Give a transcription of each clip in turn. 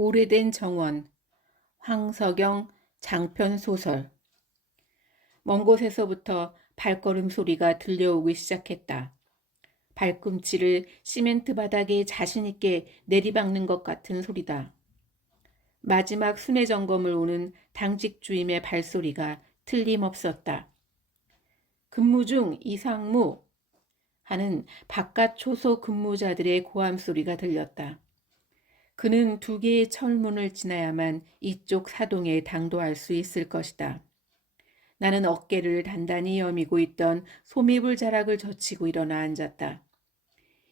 오래된 정원, 황석영 장편 소설. 먼 곳에서부터 발걸음 소리가 들려오기 시작했다. 발꿈치를 시멘트 바닥에 자신있게 내리박는 것 같은 소리다. 마지막 순회 점검을 오는 당직 주임의 발소리가 틀림없었다. 근무 중 이상무 하는 바깥 초소 근무자들의 고함 소리가 들렸다. 그는 두 개의 철문을 지나야만 이쪽 사동에 당도할 수 있을 것이다. 나는 어깨를 단단히 여미고 있던 소미불 자락을 젖히고 일어나 앉았다.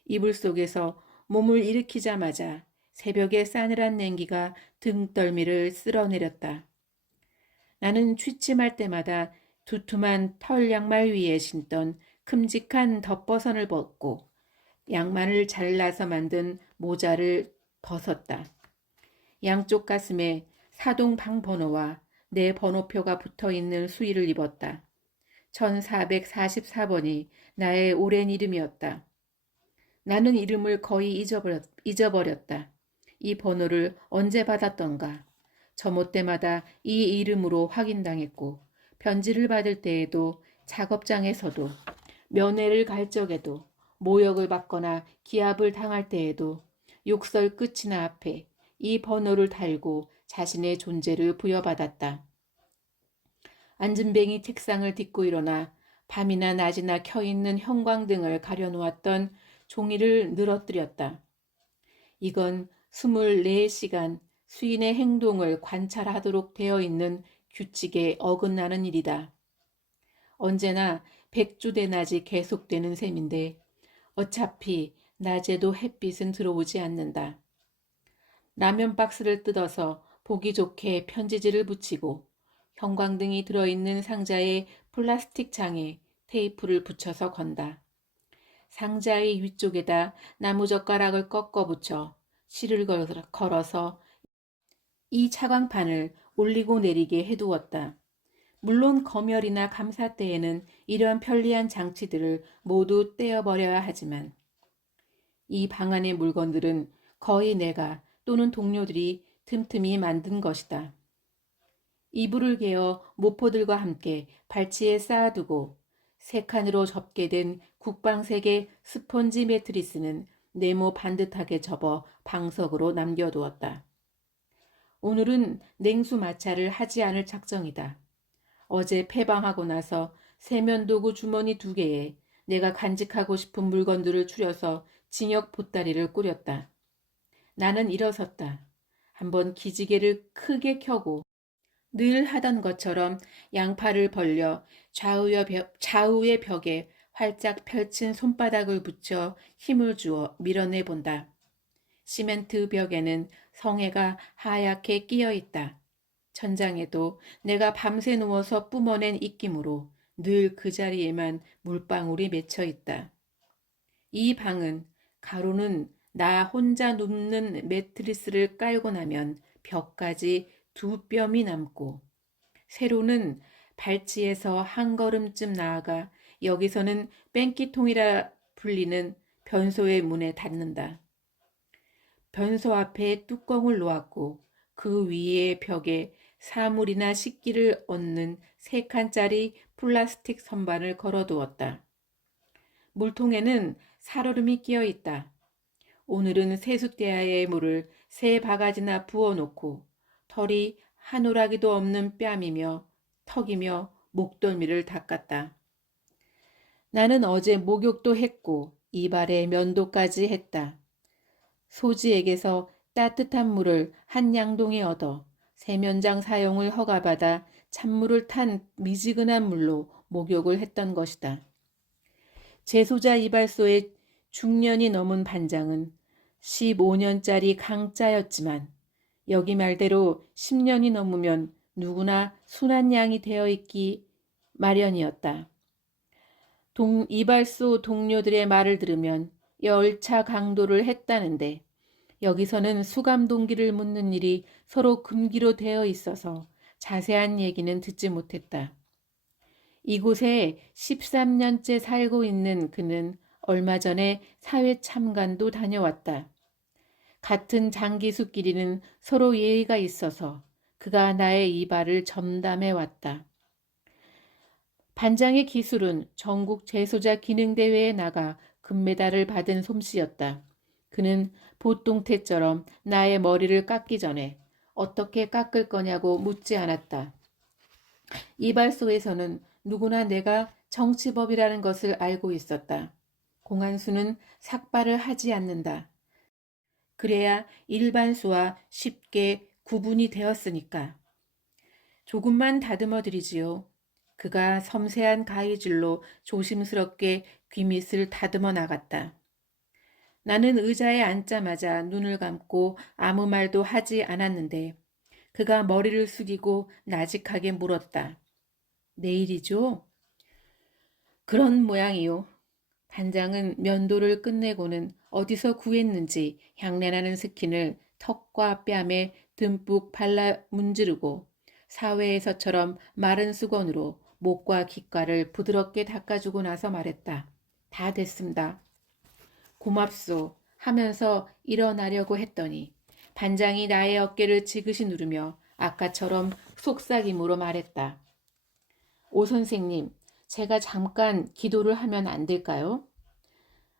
이불 속에서 몸을 일으키자마자 새벽의 싸늘한 냉기가 등떨미를 쓸어내렸다. 나는 취침할 때마다 두툼한 털 양말 위에 신던 큼직한 덧버선을 벗고 양말을 잘라서 만든 모자를 벗었다. 양쪽 가슴에 사동 방 번호와 내 번호표가 붙어 있는 수의를 입었다. 1444번이 나의 오랜 이름이었다. 나는 이름을 거의 잊어버렸다. 이 번호를 언제 받았던가. 점호 때마다 이 이름으로 확인당했고 편지를 받을 때에도 작업장에서도 면회를 갈 적에도 모욕을 받거나 기합을 당할 때에도 욕설 끝이나 앞에 이 번호를 달고 자신의 존재를 부여받았다. 앉은뱅이 책상을 딛고 일어나 밤이나 낮이나 켜있는 형광등을 가려놓았던 종이를 늘어뜨렸다. 이건 24시간 수인의 행동을 관찰하도록 되어 있는 규칙에 어긋나는 일이다. 언제나 백주대낮이 계속되는 셈인데 어차피 낮에도 햇빛은 들어오지 않는다. 라면 박스를 뜯어서 보기 좋게 편지지를 붙이고 형광등이 들어있는 상자의 플라스틱 장에 테이프를 붙여서 건다. 상자의 위쪽에다 나무젓가락을 꺾어 붙여 실을 걸어서 이 차광판을 올리고 내리게 해두었다. 물론 검열이나 감사 때에는 이러한 편리한 장치들을 모두 떼어버려야 하지만 이 방 안의 물건들은 거의 내가 또는 동료들이 틈틈이 만든 것이다. 이불을 개어 모포들과 함께 발치에 쌓아두고 세 칸으로 접게 된 국방색의 스펀지 매트리스는 네모 반듯하게 접어 방석으로 남겨두었다. 오늘은 냉수 마찰을 하지 않을 작정이다. 어제 폐방하고 나서 세면도구 주머니 2개에 내가 간직하고 싶은 물건들을 추려서 징역 보따리를 꾸렸다. 나는 일어섰다. 한번 기지개를 크게 켜고 늘 하던 것처럼 양팔을 벌려 좌우의 벽에 활짝 펼친 손바닥을 붙여 힘을 주어 밀어내 본다. 시멘트 벽에는 성에가 하얗게 끼어 있다. 천장에도 내가 밤새 누워서 뿜어낸 입김으로 늘 그 자리에만 물방울이 맺혀 있다. 이 방은 가로는 나 혼자 눕는 매트리스를 깔고 나면 벽까지 2뼘이 남고 세로는 발치에서 한 걸음쯤 나아가 여기서는 뺑기통이라 불리는 변소의 문에 닿는다. 변소 앞에 뚜껑을 놓았고 그 위에 벽에 사물이나 식기를 얹는 3칸짜리 플라스틱 선반을 걸어두었다. 물통에는 살얼음이 끼어 있다. 오늘은 세숫대야의 물을 3바가지나 부어놓고 털이 한 오라기도 없는 뺨이며 턱이며 목덜미를 닦았다. 나는 어제 목욕도 했고 이발에 면도까지 했다. 소지에게서 따뜻한 물을 한 양동이 얻어 세면장 사용을 허가받아 찬물을 탄 미지근한 물로 목욕을 했던 것이다. 제소자 이발소의 중년이 넘은 반장은 15년짜리 강짜였지만 여기 말대로 10년이 넘으면 누구나 순한 양이 되어 있기 마련이었다. 이발소 동료들의 말을 들으면 열차 강도를 했다는데 여기서는 수감 동기를 묻는 일이 서로 금기로 되어 있어서 자세한 얘기는 듣지 못했다. 이곳에 13년째 살고 있는 그는 얼마 전에 사회 참관도 다녀왔다. 같은 장기수끼리는 서로 예의가 있어서 그가 나의 이발을 점담해 왔다. 반장의 기술은 전국 재소자 기능대회에 나가 금메달을 받은 솜씨였다. 그는 보통 때처럼 나의 머리를 깎기 전에 어떻게 깎을 거냐고 묻지 않았다. 이발소에서는 누구나 내가 정치법이라는 것을 알고 있었다. 공안수는 삭발을 하지 않는다. 그래야 일반수와 쉽게 구분이 되었으니까. 조금만 다듬어 드리지요. 그가 섬세한 가위질로 조심스럽게 귀밑을 다듬어 나갔다. 나는 의자에 앉자마자 눈을 감고 아무 말도 하지 않았는데 그가 머리를 숙이고 나직하게 물었다. 내일이죠? 그런 모양이요. 반장은 면도를 끝내고는 어디서 구했는지 향내나는 스킨을 턱과 뺨에 듬뿍 발라 문지르고 사회에서처럼 마른 수건으로 목과 귓가를 부드럽게 닦아주고 나서 말했다. 다 됐습니다. 고맙소 하면서 일어나려고 했더니 반장이 나의 어깨를 지그시 누르며 아까처럼 속삭임으로 말했다. 오 선생님, 제가 잠깐 기도를 하면 안 될까요?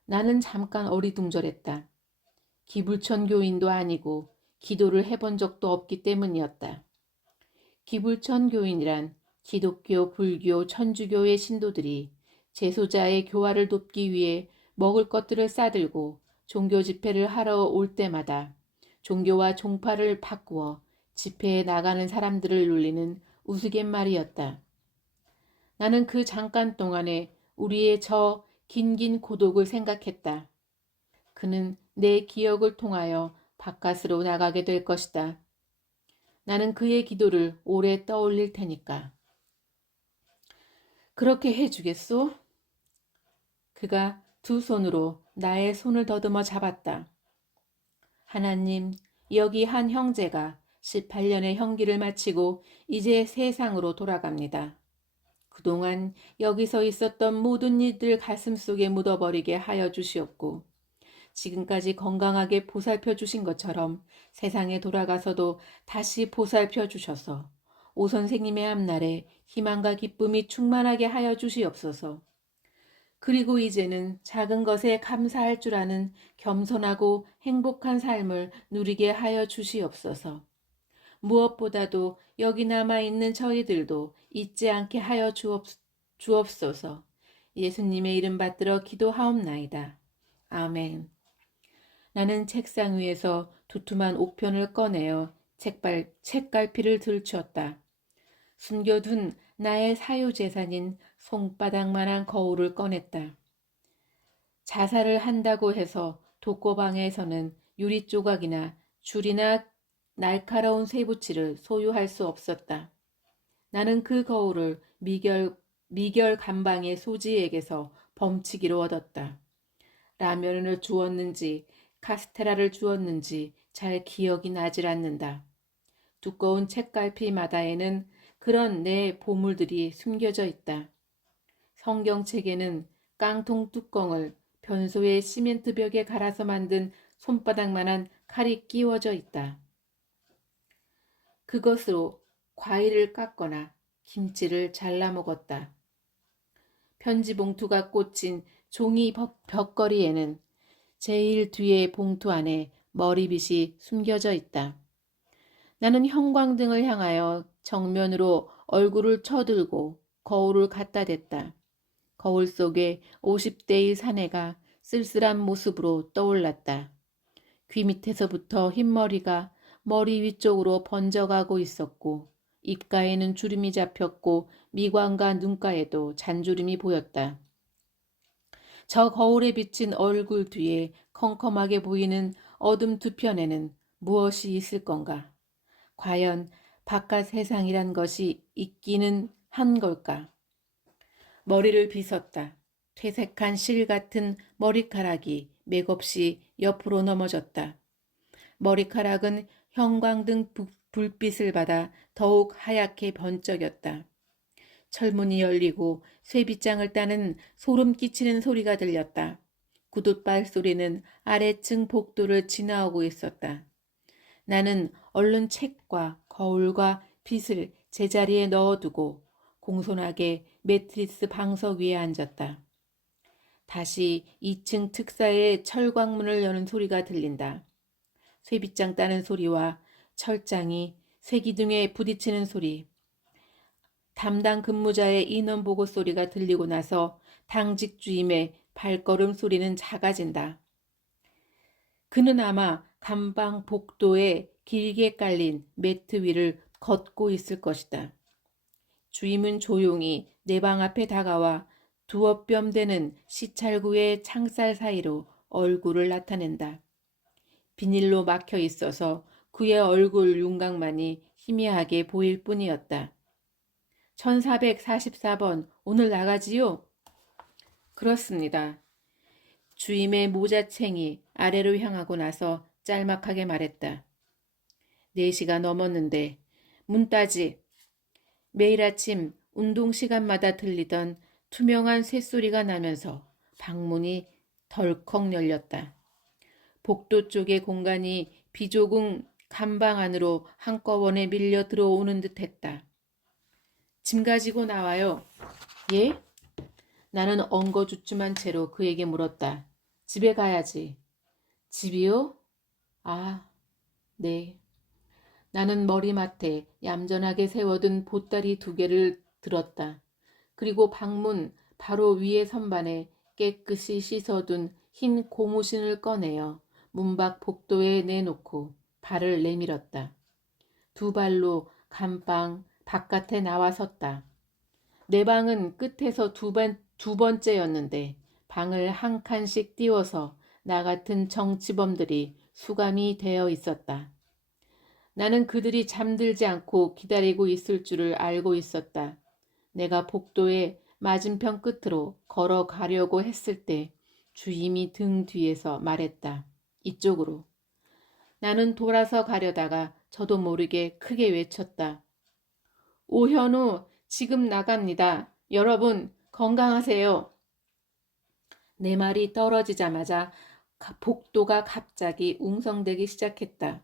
나는 잠깐 어리둥절했다. 기불천교인도 아니고 기도를 해본 적도 없기 때문이었다. 기불천교인이란 기독교, 불교, 천주교의 신도들이 재소자의 교화를 돕기 위해 먹을 것들을 싸들고 종교 집회를 하러 올 때마다 종교와 종파를 바꾸어 집회에 나가는 사람들을 놀리는 우스갯말이었다. 나는 그 잠깐 동안에 우리의 저 긴긴 고독을 생각했다. 그는 내 기억을 통하여 바깥으로 나가게 될 것이다. 나는 그의 기도를 오래 떠올릴 테니까. 그렇게 해주겠소? 그가 두 손으로 나의 손을 더듬어 잡았다. 하나님, 여기 한 형제가 18년의 형기를 마치고 이제 세상으로 돌아갑니다. 그동안 여기서 있었던 모든 일들 가슴속에 묻어버리게 하여 주시옵고 지금까지 건강하게 보살펴 주신 것처럼 세상에 돌아가서도 다시 보살펴 주셔서 오 선생님의 앞날에 희망과 기쁨이 충만하게 하여 주시옵소서. 그리고 이제는 작은 것에 감사할 줄 아는 겸손하고 행복한 삶을 누리게 하여 주시옵소서. 무엇보다도 여기 남아있는 저희들도 잊지 않게 하여 주옵소서. 예수님의 이름 받들어 기도하옵나이다. 아멘. 나는 책상 위에서 두툼한 옥편을 꺼내어 책갈피를 들추었다. 숨겨둔 나의 사유재산인 손바닥만한 거울을 꺼냈다. 자살을 한다고 해서 독거방에서는 유리 조각이나 줄이나 날카로운 쇠붙이를 소유할 수 없었다. 나는 그 거울을 미결 감방의 소지에게서 범치기로 얻었다. 라면을 주었는지 카스테라를 주었는지 잘 기억이 나질 않는다. 두꺼운 책갈피 마다에는 그런 내 보물들이 숨겨져 있다. 성경책에는 깡통 뚜껑을 변소의 시멘트 벽에 갈아서 만든 손바닥만한 칼이 끼워져 있다. 그것으로 과일을 깎거나 김치를 잘라 먹었다. 편지 봉투가 꽂힌 종이 벽걸이에는 제일 뒤에 봉투 안에 머리빗이 숨겨져 있다. 나는 형광등을 향하여 정면으로 얼굴을 쳐들고 거울을 갖다 댔다. 거울 속에 50대의 사내가 쓸쓸한 모습으로 떠올랐다. 귀 밑에서부터 흰머리가 머리 위쪽으로 번져가고 있었고 입가에는 주름이 잡혔고 미간과 눈가에도 잔주름이 보였다. 저 거울에 비친 얼굴 뒤에 컴컴하게 보이는 어둠 두 편에는 무엇이 있을 건가? 과연 바깥 세상이란 것이 있기는 한 걸까? 머리를 빗었다. 퇴색한 실 같은 머리카락이 맥없이 옆으로 넘어졌다. 머리카락은 형광등 불빛을 받아 더욱 하얗게 번쩍였다. 철문이 열리고 쇠빗장을 따는 소름 끼치는 소리가 들렸다. 구둣발 소리는 아래층 복도를 지나오고 있었다. 나는 얼른 책과 거울과 빗을 제자리에 넣어두고 공손하게 매트리스 방석 위에 앉았다. 다시 2층 특사의 철광문을 여는 소리가 들린다. 쇠빗장 따는 소리와 철장이 쇠기둥에 부딪히는 소리, 담당 근무자의 인원 보고 소리가 들리고 나서 당직 주임의 발걸음 소리는 작아진다. 그는 아마 감방 복도에 길게 깔린 매트 위를 걷고 있을 것이다. 주임은 조용히 내 방 앞에 다가와 두어 뼘 되는 시찰구의 창살 사이로 얼굴을 나타낸다. 비닐로 막혀 있어서 그의 얼굴 윤곽만이 희미하게 보일 뿐이었다. 1444번 오늘 나가지요? 그렇습니다. 주임의 모자챙이 아래로 향하고 나서 짤막하게 말했다. 4시가 넘었는데 문따지. 매일 아침 운동 시간마다 들리던 투명한 쇳소리가 나면서 방문이 덜컥 열렸다. 복도 쪽의 공간이 비좁은 감방 안으로 한꺼번에 밀려 들어오는 듯 했다. 짐 가지고 나와요. 예? 나는 엉거주춤한 채로 그에게 물었다. 집에 가야지. 집이요? 아, 네. 나는 머리맡에 얌전하게 세워둔 보따리 2개를 들었다. 그리고 방문 바로 위에 선반에 깨끗이 씻어둔 흰 고무신을 꺼내어 문밖 복도에 내놓고 발을 내밀었다. 2발로 감방 바깥에 나와 섰다. 내 방은 끝에서 두 번째였는데 방을 한 칸씩 띄워서 나 같은 정치범들이 수감이 되어 있었다. 나는 그들이 잠들지 않고 기다리고 있을 줄을 알고 있었다. 내가 복도의 맞은편 끝으로 걸어가려고 했을 때 주임이 등 뒤에서 말했다. 이쪽으로. 나는 돌아서 가려다가 저도 모르게 크게 외쳤다. 오현우 지금 나갑니다. 여러분 건강하세요. 내 말이 떨어지자마자 복도가 갑자기 웅성대기 시작했다.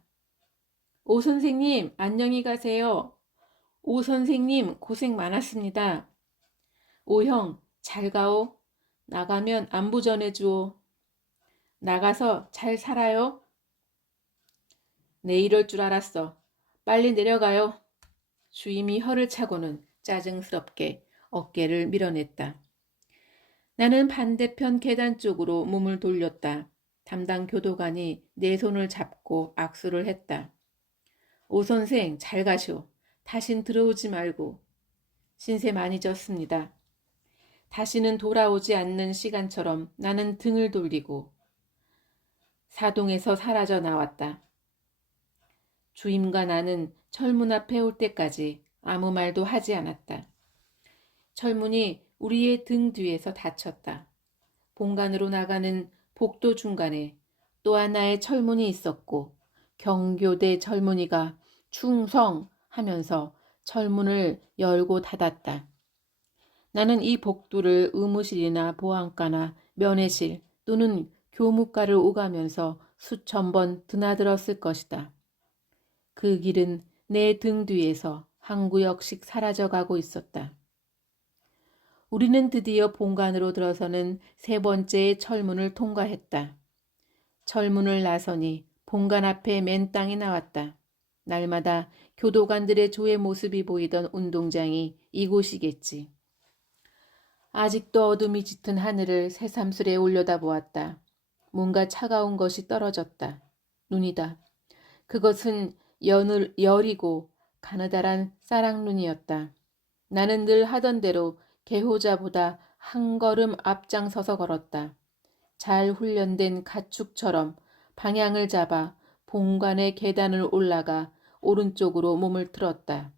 오 선생님 안녕히 가세요. 오 선생님 고생 많았습니다. 오 형 잘 가오. 나가면 안부 전해주오. 나가서 잘 살아요. 네 이럴 줄 알았어. 빨리 내려가요. 주임이 혀를 차고는 짜증스럽게 어깨를 밀어냈다. 나는 반대편 계단 쪽으로 몸을 돌렸다. 담당 교도관이 내 손을 잡고 악수를 했다. 오 선생 잘 가쇼. 다신 들어오지 말고. 신세 많이 졌습니다. 다시는 돌아오지 않는 시간처럼 나는 등을 돌리고 사동에서 사라져 나왔다. 주임과 나는 철문 앞에 올 때까지 아무 말도 하지 않았다. 철문이 우리의 등 뒤에서 닫혔다. 본관으로 나가는 복도 중간에 또 하나의 철문이 있었고 경교대 철문이가 충성 하면서 철문을 열고 닫았다. 나는 이 복도를 의무실이나 보안과나 면회실 또는 교무과를 오가면서 수천 번 드나들었을 것이다. 그 길은 내 등 뒤에서 한 구역씩 사라져가고 있었다. 우리는 드디어 본관으로 들어서는 3번째의 철문을 통과했다. 철문을 나서니 본관 앞에 맨 땅이 나왔다. 날마다 교도관들의 조의 모습이 보이던 운동장이 이곳이겠지. 아직도 어둠이 짙은 하늘을 새삼스레 올려다보았다. 뭔가 차가운 것이 떨어졌다. 눈이다. 그것은 여리고 가느다란 쌀랑눈이었다. 나는 늘 하던 대로 개호자보다 한 걸음 앞장서서 걸었다. 잘 훈련된 가축처럼 방향을 잡아 본관의 계단을 올라가 오른쪽으로 몸을 틀었다.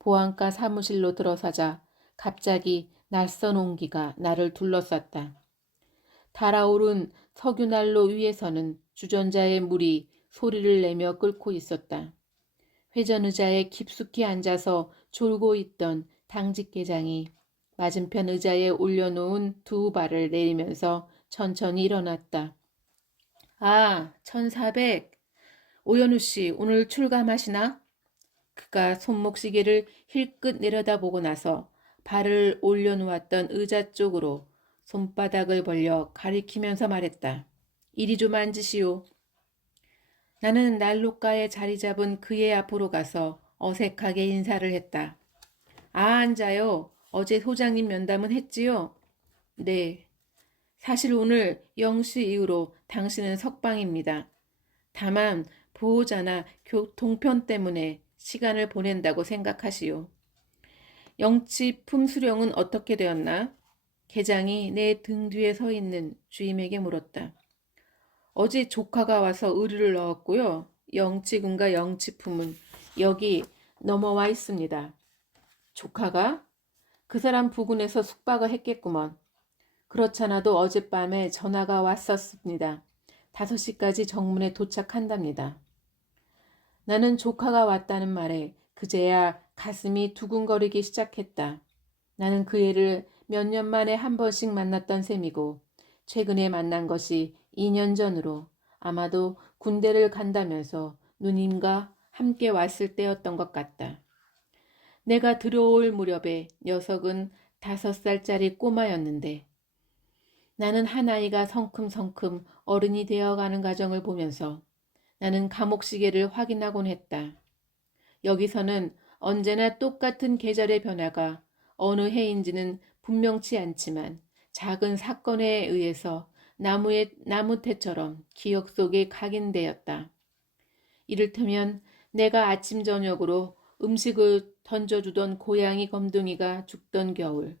보안과 사무실로 들어서자 갑자기 낯선 온기가 나를 둘러쌌다. 달아오른 석유난로 위에서는 주전자의 물이 소리를 내며 끓고 있었다. 회전의자에 깊숙이 앉아서 졸고 있던 당직계장이 맞은편 의자에 올려놓은 2발을 내리면서 천천히 일어났다. 아, 1400. 오연우 씨, 오늘 출감하시나? 그가 손목시계를 힐끗 내려다보고 나서 발을 올려놓았던 의자 쪽으로 손바닥을 벌려 가리키면서 말했다. 이리 좀 앉으시오. 나는 난로가에 자리 잡은 그의 앞으로 가서 어색하게 인사를 했다. 아, 앉아요. 어제 소장님 면담은 했지요? 네. 사실 오늘 0시 이후로 당신은 석방입니다. 다만 보호자나 교통편 때문에 시간을 보낸다고 생각하시오. 영치 품수령은 어떻게 되었나? 계장이 내 등 뒤에 서 있는 주임에게 물었다. 어제 조카가 와서 의류를 넣었고요. 영치금과 영치품은 여기 넘어와 있습니다. 조카가? 그 사람 부근에서 숙박을 했겠구먼. 그렇잖아도 어젯밤에 전화가 왔었습니다. 5시까지 정문에 도착한답니다. 나는 조카가 왔다는 말에 그제야 가슴이 두근거리기 시작했다. 나는 그 애를 몇 년 만에 한 번씩 만났던 셈이고 최근에 만난 것이 2년 전으로 아마도 군대를 간다면서 누님과 함께 왔을 때였던 것 같다. 내가 들어올 무렵에 녀석은 5살짜리 꼬마였는데 나는 한 아이가 성큼성큼 어른이 되어가는 과정을 보면서 나는 감옥시계를 확인하곤 했다. 여기서는 언제나 똑같은 계절의 변화가 어느 해인지는 분명치 않지만 작은 사건에 의해서 나무태처럼 기억 속에 각인되었다. 이를테면 내가 아침 저녁으로 음식을 던져주던 고양이 검둥이가 죽던 겨울,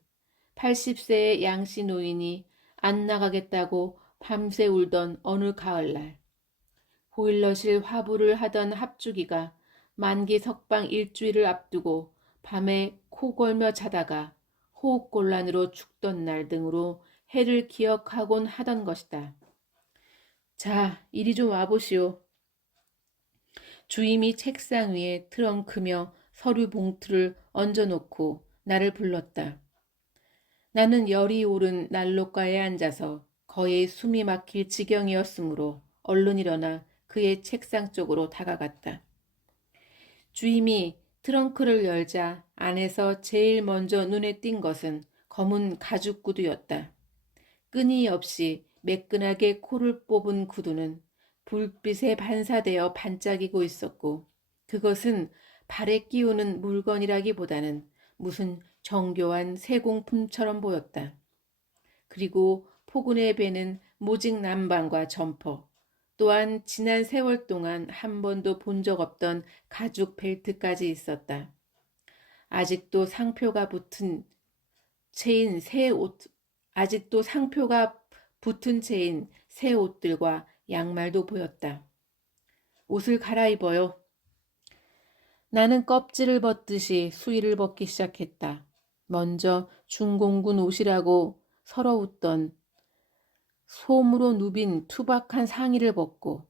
80세의 양씨 노인이 안 나가겠다고 밤새 울던 어느 가을날, 보일러실 화부를 하던 합주기가 만기 석방 일주일을 앞두고 밤에 코 골며 자다가 호흡곤란으로 죽던 날 등으로 해를 기억하곤 하던 것이다. 자, 이리 좀 와보시오. 주임이 책상 위에 트렁크며 서류 봉투를 얹어놓고 나를 불렀다. 나는 열이 오른 난로가에 앉아서 거의 숨이 막힐 지경이었으므로 얼른 일어나 그의 책상 쪽으로 다가갔다. 주임이 트렁크를 열자 안에서 제일 먼저 눈에 띈 것은 검은 가죽 구두였다. 끊임없이 매끈하게 코를 뽑은 구두는 불빛에 반사되어 반짝이고 있었고 그것은 발에 끼우는 물건이라기보다는 무슨 정교한 세공품처럼 보였다. 그리고 포근해 배는 모직 남방과 점퍼, 또한 지난 세월 동안 한 번도 본 적 없던 가죽 벨트까지 있었다. 아직도 상표가 붙은 채인 새 옷, 아직도 상표가 붙은 채인 새 옷들과 양말도 보였다. 옷을 갈아입어요. 나는 껍질을 벗듯이 수의를 벗기 시작했다. 먼저 중공군 옷이라고 서러웃던 솜으로 누빈 투박한 상의를 벗고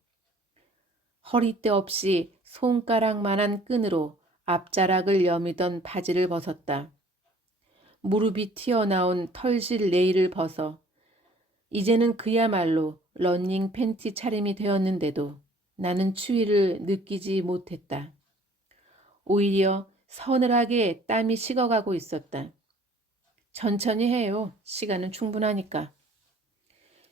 허리대 없이 손가락만한 끈으로 앞자락을 여미던 바지를 벗었다. 무릎이 튀어나온 털실 레일을 벗어 이제는 그야말로 러닝 팬티 차림이 되었는데도 나는 추위를 느끼지 못했다. 오히려 서늘하게 땀이 식어가고 있었다. 천천히 해요. 시간은 충분하니까.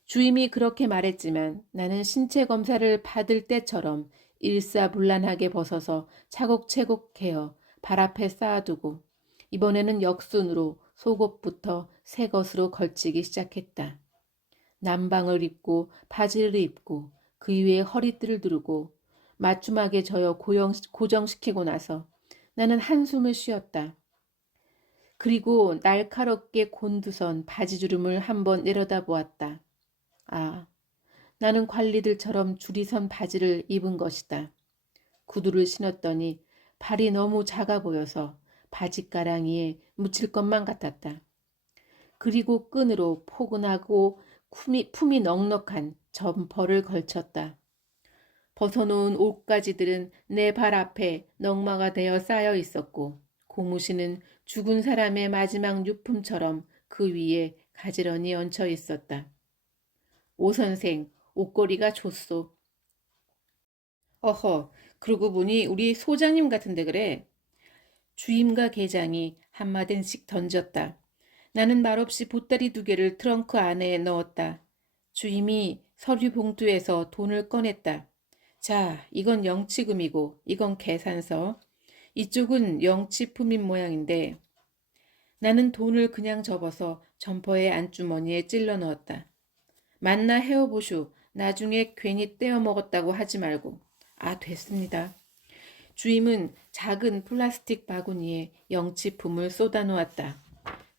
주임이 그렇게 말했지만 나는 신체 검사를 받을 때처럼 일사불란하게 벗어서 차곡차곡 개어 발 앞에 쌓아두고 이번에는 역순으로 속옷부터 새 것으로 걸치기 시작했다. 남방을 입고 바지를 입고 그 위에 허리띠를 두르고 맞춤하게 저어 고정시키고 나서 나는 한숨을 쉬었다. 그리고 날카롭게 곤두선 바지주름을 한번 내려다보았다. 아, 나는 관리들처럼 줄이 선 바지를 입은 것이다. 구두를 신었더니 발이 너무 작아 보여서 바지가랑이에 묻힐 것만 같았다. 그리고 끈으로 포근하고 품이 넉넉한 점퍼를 걸쳤다. 벗어놓은 옷가지들은 내 발 앞에 넝마가 되어 쌓여 있었고 고무신은 죽은 사람의 마지막 유품처럼 그 위에 가지런히 얹혀 있었다. 오 선생, 옷걸이가 좋소. 어허, 그러고 보니 우리 소장님 같은데 그래. 주임과 계장이 한마디씩 던졌다. 나는 말없이 보따리 2개를 트렁크 안에 넣었다. 주임이 서류 봉투에서 돈을 꺼냈다. 자, 이건 영치금이고 이건 계산서. 이쪽은 영치품인 모양인데 나는 돈을 그냥 접어서 점퍼의 안주머니에 찔러 넣었다. 만나 헤어보쇼. 나중에 괜히 떼어 먹었다고 하지 말고. 아, 됐습니다. 주임은 작은 플라스틱 바구니에 영치품을 쏟아놓았다.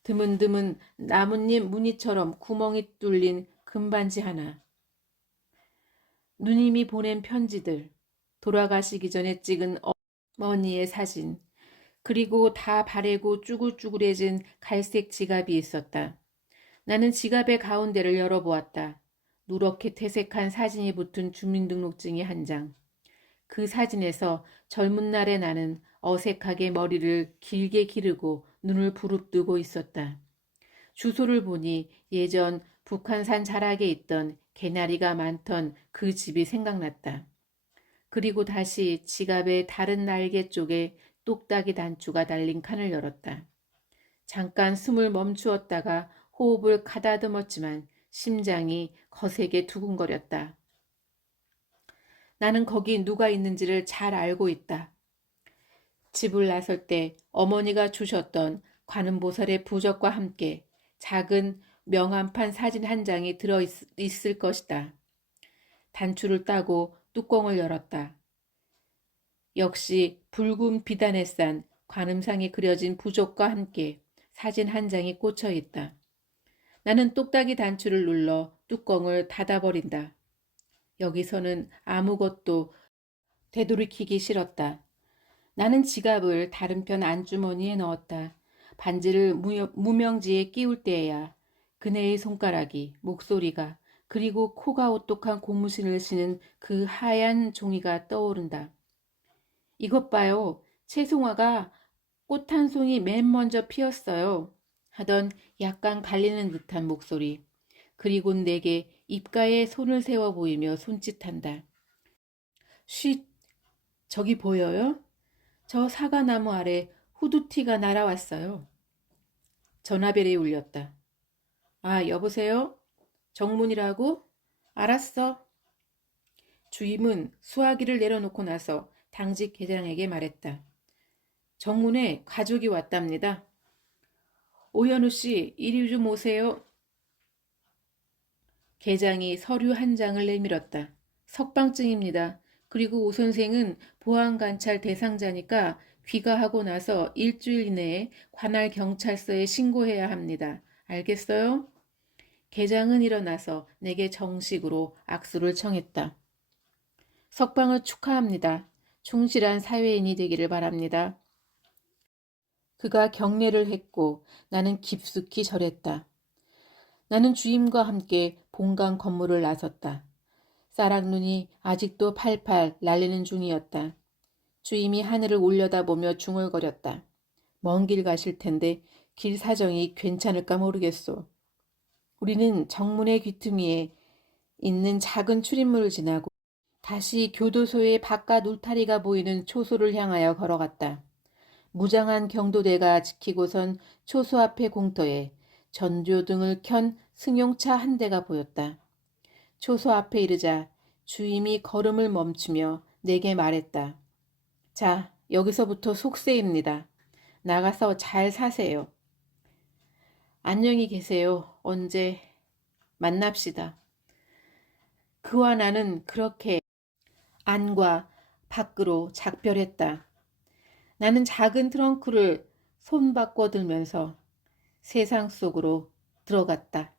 드문드문 나뭇잎 무늬처럼 구멍이 뚫린 금반지 하나. 누님이 보낸 편지들, 돌아가시기 전에 찍은 어머니의 사진, 그리고 다 바래고 쭈글쭈글해진 갈색 지갑이 있었다. 나는 지갑의 가운데를 열어보았다. 누렇게 퇴색한 사진이 붙은 주민등록증이 한 장. 그 사진에서 젊은 날의 나는 어색하게 머리를 길게 기르고 눈을 부릅뜨고 있었다. 주소를 보니 예전 북한산 자락에 있던 개나리가 많던 그 집이 생각났다. 그리고 다시 지갑의 다른 날개 쪽에 똑딱이 단추가 달린 칸을 열었다. 잠깐 숨을 멈추었다가 호흡을 가다듬었지만 심장이 거세게 두근거렸다. 나는 거기 누가 있는지를 잘 알고 있다. 집을 나설 때 어머니가 주셨던 관음보살의 부적과 함께 작은 명함판 사진 한 장이 들어있을 것이다. 단추를 따고 뚜껑을 열었다. 역시 붉은 비단에 싼 관음상에 그려진 부적과 함께 사진 한 장이 꽂혀 있다. 나는 똑딱이 단추를 눌러 뚜껑을 닫아버린다. 여기서는 아무것도 되돌이키기 싫었다. 나는 지갑을 다른 편 안주머니에 넣었다. 반지를 무명지에 끼울 때에야 그네의 손가락이, 목소리가, 그리고 코가 오똑한 고무신을 신은 그 하얀 종이가 떠오른다. 이것 봐요. 채송화가 꽃 한 송이 맨 먼저 피었어요. 하던 약간 갈리는 듯한 목소리. 그리곤 내게 입가에 손을 세워 보이며 손짓한다. 쉿, 저기 보여요? 저 사과나무 아래 후두티가 날아왔어요. 전화벨이 울렸다. 아, 여보세요? 정문이라고? 알았어. 주임은 수화기를 내려놓고 나서 당직 계장에게 말했다. 정문에 가족이 왔답니다. 오현우 씨, 이리 좀 오세요. 계장이 서류 한 장을 내밀었다. 석방증입니다. 그리고 오 선생은 보안관찰 대상자니까 귀가하고 나서 일주일 이내에 관할 경찰서에 신고해야 합니다. 알겠어요? 계장은 일어나서 내게 정식으로 악수를 청했다. 석방을 축하합니다. 충실한 사회인이 되기를 바랍니다. 그가 경례를 했고 나는 깊숙이 절했다. 나는 주임과 함께 본관 건물을 나섰다. 쌀락눈이 아직도 팔팔 날리는 중이었다. 주임이 하늘을 올려다보며 중얼거렸다. 먼 길 가실 텐데 길 사정이 괜찮을까 모르겠소. 우리는 정문의 귀퉁이에 있는 작은 출입문을 지나고 다시 교도소의 바깥 울타리가 보이는 초소를 향하여 걸어갔다. 무장한 경도대가 지키고선 초소 앞의 공터에 전조등을 켠 승용차 한 대가 보였다. 초소 앞에 이르자 주임이 걸음을 멈추며 내게 말했다. 자, 여기서부터 속세입니다. 나가서 잘 사세요. 안녕히 계세요. 언제 만납시다. 그와 나는 그렇게 안과 밖으로 작별했다. 나는 작은 트렁크를 손바꿔 들면서 세상 속으로 들어갔다.